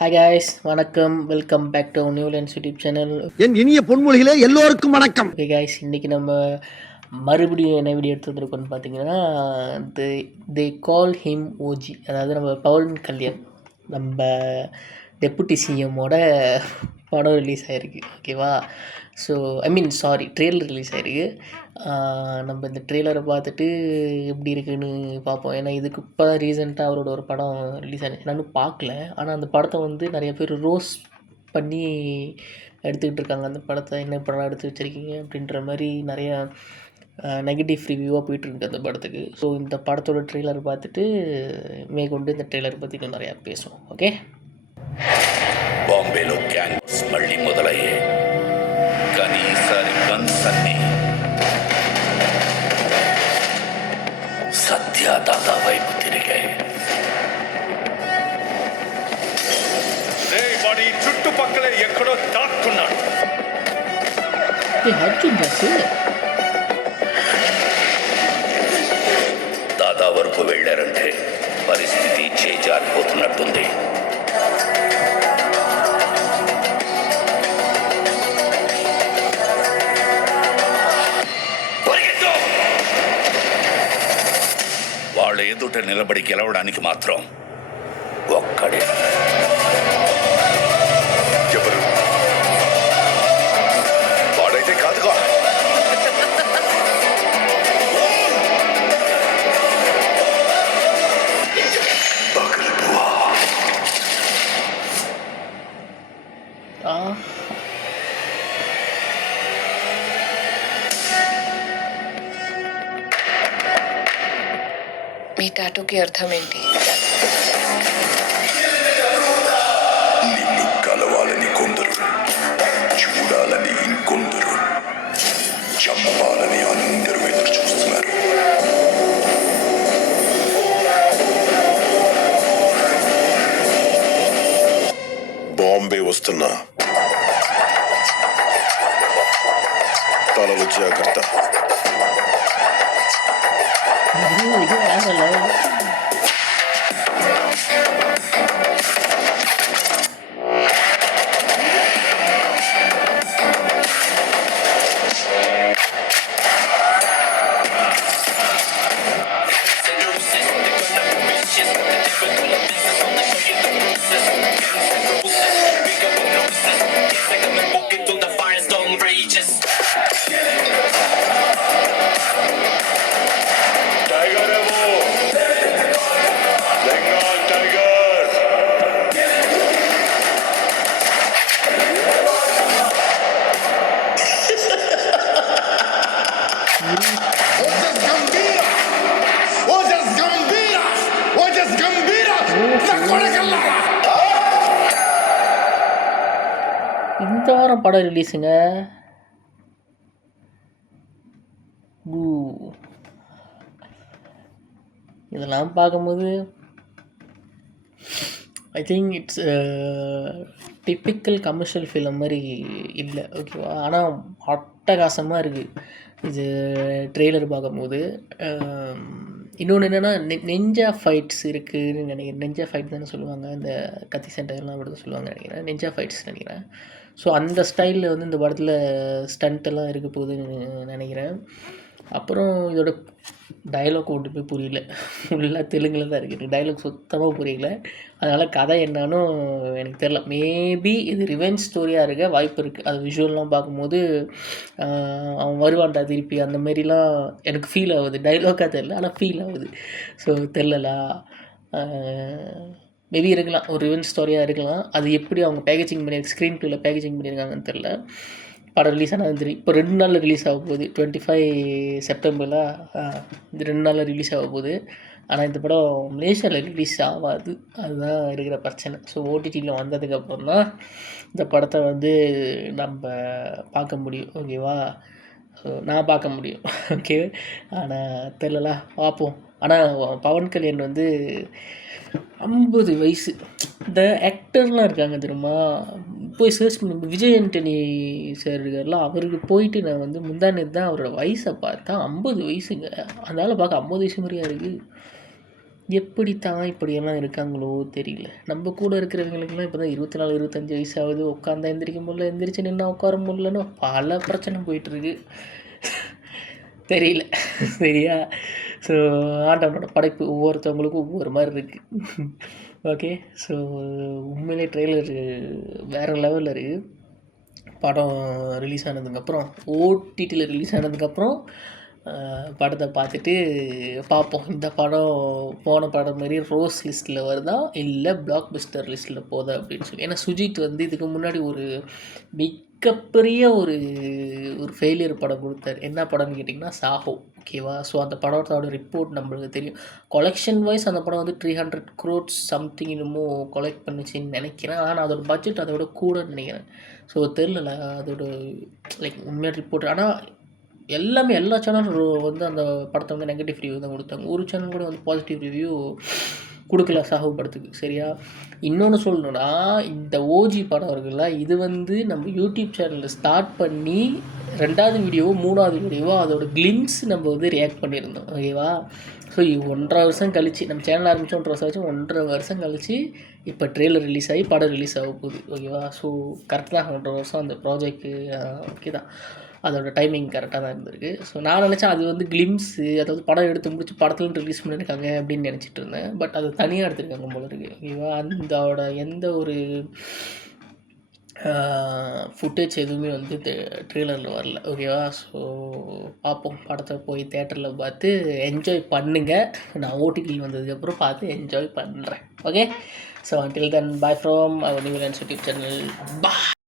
Hi guys, வணக்கம். Welcome back to நியூலன்ஸ் YouTube channel. என் இனிய பொன்மொழிகளே எல்லோருக்கும் வணக்கம். ஓகே காய்ஸ், இன்றைக்கி நம்ம மறுபடியும் என்ன வீடியோ எடுத்து வந்திருக்கோம்னு பார்த்தீங்கன்னா, தே கால் ஹிம் ஓஜி. அதாவது நம்ம பவன் கல்யாண், நம்ம டெப்புட்டி சிஎம்மோட படம் ரிலீஸ் ஆகிருக்கு. ஓகேவா? ஸோ ட்ரெய்லர் ரிலீஸ் ஆகிருக்கு. நம்ம இந்த ட்ரெய்லரை பார்த்துட்டு எப்படி இருக்குன்னு பார்ப்போம். ஏன்னா இதுக்கு இப்போ தான் ரீசெண்டாக அவரோட ஒரு படம் ரிலீஸ் ஆகிடுச்சு. நானும் பார்க்கல. ஆனால் அந்த படத்தை வந்து நிறைய பேர் ரோஸ் பண்ணி எடுத்துக்கிட்டு இருக்காங்க. அந்த படத்தை என்ன படம் எடுத்து வச்சுருக்கீங்க அப்படின்ற மாதிரி நிறையா நெகட்டிவ் ரிவ்யூவாக போயிட்டுருக்கு அந்த படத்துக்கு. ஸோ இந்த படத்தோட ட்ரெய்லர் பார்த்துட்டு மேற்கொண்டு இந்த ட்ரெய்லர் பற்றி இன்னும் நிறையா பேசுவோம். ఓకే. బాంబేలో క్యాంపస్ మళ్ళీ మొదలయ్యే కానీ ఈసారి గన్స్ అన్ని సత్యదాదా వైపు తిరిగాయి. వాడి చుట్టుపక్కల ఎక్కడో దాక్కున్నాడు. దాదా వరకు వెళ్ళారంటే పరిస్థితి చేజారిపోతున్నట్టుంది. వాళ్ళ ఎదుట నిలబడి గెలవడానికి మాత్రం ఒక్కడే. ఎవరు? వాడైతే కాదుగా. మీ టాటూకి అర్థం ఏంటి? నిన్ను కలవాలని కొందరు, చూడాలని ఇంకొందరు, చంపాలని అందరూ ఎదురు చూస్తున్నారు. బాంబే వస్తున్నా, తలలు జాగ్రత్త. இந்த வாரம் படம் ரிலீஸுங்க. இதெல்லாம் பார்க்கும்போது I think it's typical commercial film மாதிரி இல்லை. ஓகேவா? ஆனால் அட்டகாசமாக இருக்குது இது ட்ரெய்லர் பார்க்கும்போது. இன்னொன்று என்னென்னா நெஞ்சா ஃபைட்ஸ் இருக்குதுன்னு நினைக்கிறேன். நெஞ்சா ஃபைட் தானே சொல்லுவாங்க, இந்த கத்தி சண்டைகள்லாம் அப்படி தான் சொல்லுவாங்க நினைக்கிறேன். நெஞ்சா ஃபைட்ஸ் நினைக்கிறேன். ஸோ அந்த ஸ்டைலில் வந்து இந்த படத்தில் ஸ்டண்ட்டெல்லாம் இருக்க போகுதுன்னு நினைக்கிறேன். அப்புறம் இதோட டைலாக் ஒன்றுமே புரியல. ஃபுல்லாக தெலுங்கில் தான் இருக்குது. டைலாக் சுத்தமாக புரியல. அதனால் கதை என்னான்னு எனக்கு தெரில. மேபி இது ரிவெஞ்ச் ஸ்டோரியாக இருக்க வாய்ப்பு இருக்குது. அது விஷுவல்லாம் பார்க்கும்போது அவன் வருவான்டா திருப்பி, அந்த மாரிலாம் எனக்கு ஃபீல் ஆகுது. டைலாக்காக தெரில, ஆனால் ஃபீல் ஆகுது. ஸோ தெரிலலா, மேபி இருக்கலாம், ஒரு ரிவெஞ்ச் ஸ்டோரியாக இருக்கலாம். அது எப்படி அவங்க பேக்கேஜிங் ஸ்க்ரீன் ப்ளேயில் பேக்கேஜிங் பண்ணியிருக்காங்கன்னு தெரில. படம் ரிலீஸ் ஆனால் தெரியும். இப்போ 2 நாளில் ரிலீஸ் ஆக போகுது. 25 செப்டம்பரில் இந்த 2 நாளில் ரிலீஸ் ஆக போகுது. ஆனால் இந்த படம் மலேசியாவில் ரிலீஸ் ஆகாது. அதுதான் இருக்கிற பிரச்சனை. ஸோ ஓடிடியில் வந்ததுக்கப்புறம் தான் இந்த படத்தை வந்து நம்ம பார்க்க முடியும். ஓகேவா? ஸோ நான் பார்க்க முடியும். ஓகே. ஆனால் தெரிலலா, பார்ப்போம். ஆனால் பவன் கல்யாண் வந்து 50 வயசு. இந்த ஆக்டர்லாம் இருக்காங்க தெரியுமா, போய் சர்ச் பண்ணி விஜய் ஆண்டனி சார் இருக்கார்ல, அவருக்கு போயிட்டு நான் வந்து முந்தானேத்து தான் அவரோட வயசை பார்த்தா 50 வயசுங்க. அதனால் பார்க்க 50 வயசு மாதிரியா இருக்குது. எப்படித்தான் இப்படியெல்லாம் இருக்காங்களோ தெரியல. நம்ம கூட இருக்கிறவங்களுக்கெல்லாம் இப்போ தான் 24 25 வயசு ஆகுது. உட்காந்தா எந்திரிக்க முடியல, எந்திரிச்சு நின்னா உட்கார முடியலன்னு பல பிரச்சனை போயிட்டுருக்கு. தெரியல. சரியா? ஸோ ஆண்டவனோட படைப்பு ஒவ்வொருத்தவங்களுக்கும் ஒவ்வொரு மாதிரி இருக்குது. ஓகே. ஸோ உண்மையிலே ட்ரெய்லர் வேறு லெவலில் இருக்குது. படம் ரிலீஸ் ஆனதுக்கப்புறம் ஓடிடியில் ரிலீஸ் ஆனதுக்கப்புறம் படத்தை பார்த்துட்டு பார்ப்போம். இந்த படம் போன படம் மாதிரி ரோஸ் லிஸ்ட்டில் வருதா இல்லை பிளாக் பஸ்டர் லிஸ்ட்டில் போதா அப்படின்னு சொல்லி. ஏன்னா சுஜித் வந்து இதுக்கு முன்னாடி ஒரு மிகப்பெரிய ஒரு ஃபெயிலியர் படம் கொடுத்தாரு. என்ன படம்னு கேட்டிங்கன்னா சாஹோ. ஓகேவா? ஸோ அந்த படத்தோட ரிப்போர்ட் நம்மளுக்கு தெரியும். கொலெக்ஷன் வைஸ் அந்த படம் வந்து 300 crores சம்திங் இன்னமும் கொலெக்ட் பண்ணுச்சின்னு நினைக்கிறேன். ஆனால் அதோட பட்ஜெட் அதோட கூடன்னு நினைக்கிறேன். ஸோ தெரில அதோட லைக் உண்மையான ரிப்போர்ட். ஆனால் எல்லாமே எல்லா சேனலும் வந்து அந்த படத்தை வந்து நெகட்டிவ் ரிவ்யூ தான் கொடுத்தாங்க. ஒரு சேனல் கூட வந்து பாசிட்டிவ் ரிவ்யூ கொடுக்கல சாஹோ படத்துக்கு. சரியா? இன்னொன்று சொல்லணுன்னா இந்த ஓஜி படம் இருக்குல்ல, இது வந்து நம்ம யூடியூப் சேனலில் ஸ்டார்ட் பண்ணி 2வது வீடியோவோ 3வது வீடியோவோ அதோட கிளிம்ஸ் நம்ம வந்து ரியாக்ட் பண்ணியிருந்தோம். ஓகேவா? ஸோ 1.5 வருஷம் கழிச்சு நம்ம சேனல் ஆரம்பித்து 1.5 வருஷம் ஆச்சு. 1.5 வருஷம் கழிச்சு இப்போ ட்ரெய்லர் ரிலீஸ் ஆகி படம் ரிலீஸ் ஆக போகுது. ஓகேவா? ஸோ கரெக்டாக தான் 1.5 வருஷம் அந்த ப்ராஜெக்ட்டு ஓகே தான். அதோட டைமிங் கரெக்டாக தான் இருந்திருக்கு. ஸோ நான் நினச்சேன் அது வந்து கிளிம்ஸு, அதாவது படம் எடுத்து முடிச்சு படத்துலேருந்து ரிலீஸ் பண்ணியிருக்காங்க அப்படின்னு நினச்சிட்டு இருந்தேன். பட் அது தனியாக எடுத்திருக்காங்க போல இருக்குது. ஓகேவா? அதோட எந்த ஒரு ஃபுட்டேஜ் எதுவுமே வந்து ட்ரெய்லரில் வரல. ஓகேவா? ஸோ பார்ப்போம். படத்தை போய் தேட்டரில் பார்த்து என்ஜாய் பண்ணுங்கள். நான் ஓடிடியில் வந்ததுக்கப்புறம் பார்த்து என்ஜாய் பண்ணுறேன். Okay. So until then, bye from our New Lens YouTube channel. Bye.